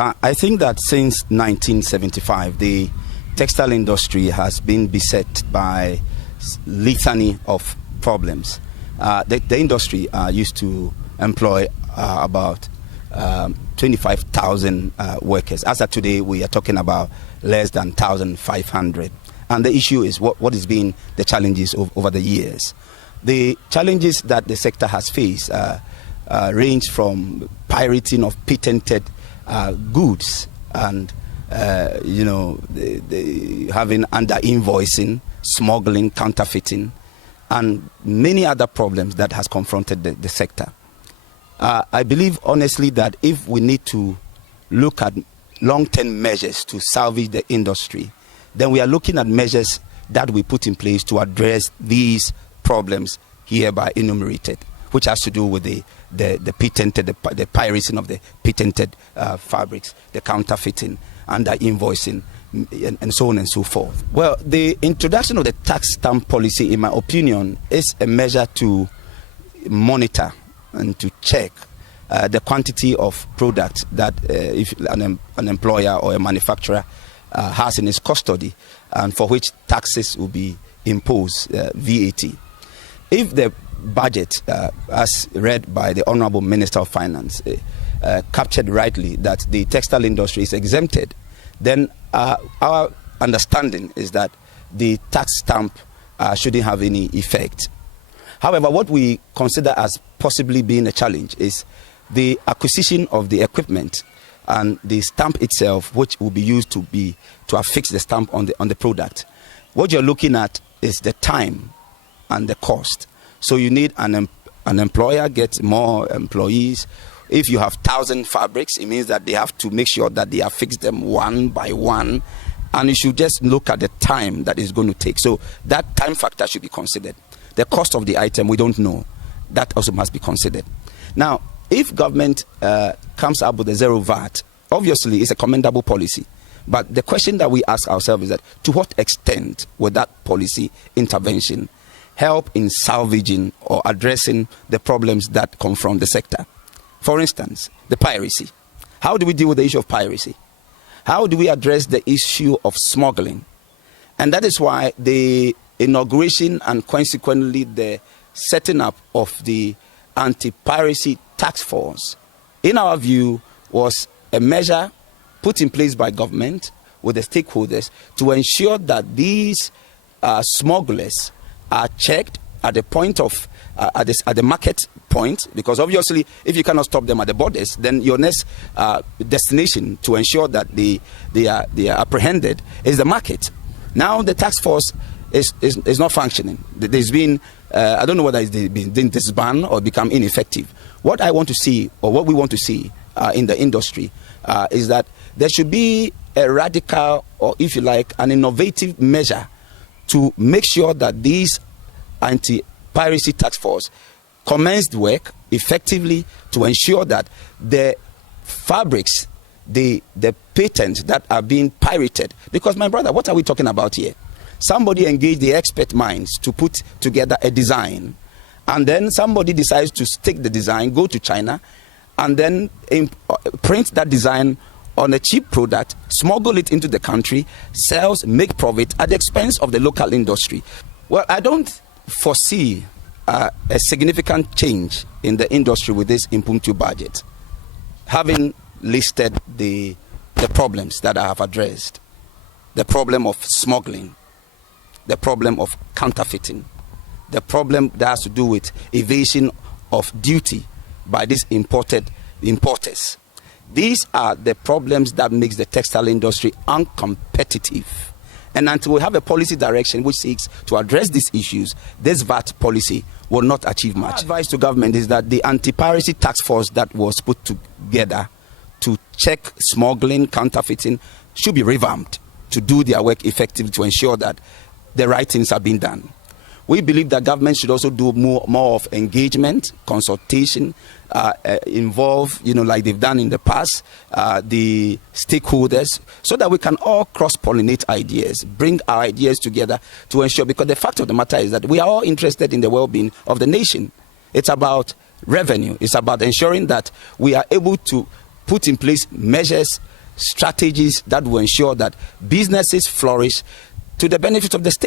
I think that since 1975, the textile industry has been beset by litany of problems. The industry used to employ about 25,000 workers. As of today, we are talking about less than 1,500. And the issue is what has been the challenges over the years. The challenges that the sector has faced range from pirating of patented goods and having under-invoicing, smuggling, counterfeiting, and many other problems that has confronted the sector. I believe honestly that if we need to look at long-term measures to salvage the industry, then we are looking at measures that we put in place to address these problems hereby enumerated, which has to do with the patented, the piracy of the patented fabrics, the counterfeiting, under invoicing, and so on and so forth. Well, the introduction of the tax stamp policy, in my opinion, is a measure to monitor and to check the quantity of product that if an employer or a manufacturer has in its custody, and for which taxes will be imposed, VAT. If the budget, as read by the Honorable Minister of Finance, captured rightly that the textile industry is exempted, then our understanding is that the tax stamp shouldn't have any effect. However, what we consider as possibly being a challenge is the acquisition of the equipment and the stamp itself, which will be used to affix the stamp on the product. What you're looking at is the time and the cost. So you need an employer get more employees. If you have 1,000 fabrics, it means that they have to make sure that they affix them one by one, and you should just look at the time that it's going to take. So that time factor should be considered. The cost of the item, we don't know. That also must be considered. Now, if government comes up with a zero VAT, obviously it's a commendable policy. But the question that we ask ourselves is that to what extent will that policy intervention help in salvaging or addressing the problems that confront the sector? For instance, the piracy. How do we deal with the issue of piracy? How do we address the issue of smuggling? And that is why the inauguration and consequently the setting up of the anti-piracy task force, in our view, was a measure put in place by government with the stakeholders to ensure that these smugglers are checked at the point of at the market point, because obviously if you cannot stop them at the borders, then your next destination to ensure that they are apprehended is the market. Now the task force is not functioning. There's been I don't know whether it's been disbanded or become ineffective. What I want to see, or what we want to see in the industry, is that there should be a radical, or if you like, an innovative measure to make sure that these anti-piracy task force commenced work effectively to ensure that the fabrics, the patents that are being pirated, because my brother, what are we talking about here? Somebody engaged the expert minds to put together a design, and then somebody decides to take the design, go to China, and then print that design on a cheap product, smuggle it into the country, sells, make profit at the expense of the local industry. Well, I don't foresee a significant change in the industry with this impromptu budget, having listed the problems that I have addressed: the problem of smuggling, the problem of counterfeiting, the problem that has to do with evasion of duty by these importers. These are the problems that makes the textile industry uncompetitive. And until we have a policy direction which seeks to address these issues, this VAT policy will not achieve much. My advice to government is that the anti-piracy task force that was put together to check smuggling, counterfeiting, should be revamped to do their work effectively, to ensure that the right things are being done. We believe that government should also do more of engagement, consultation, involve, like they've done in the past, the stakeholders, so that we can all cross-pollinate ideas, bring our ideas together to ensure, because the fact of the matter is that we are all interested in the well-being of the nation. It's about revenue. It's about ensuring that we are able to put in place measures, strategies that will ensure that businesses flourish to the benefit of the state.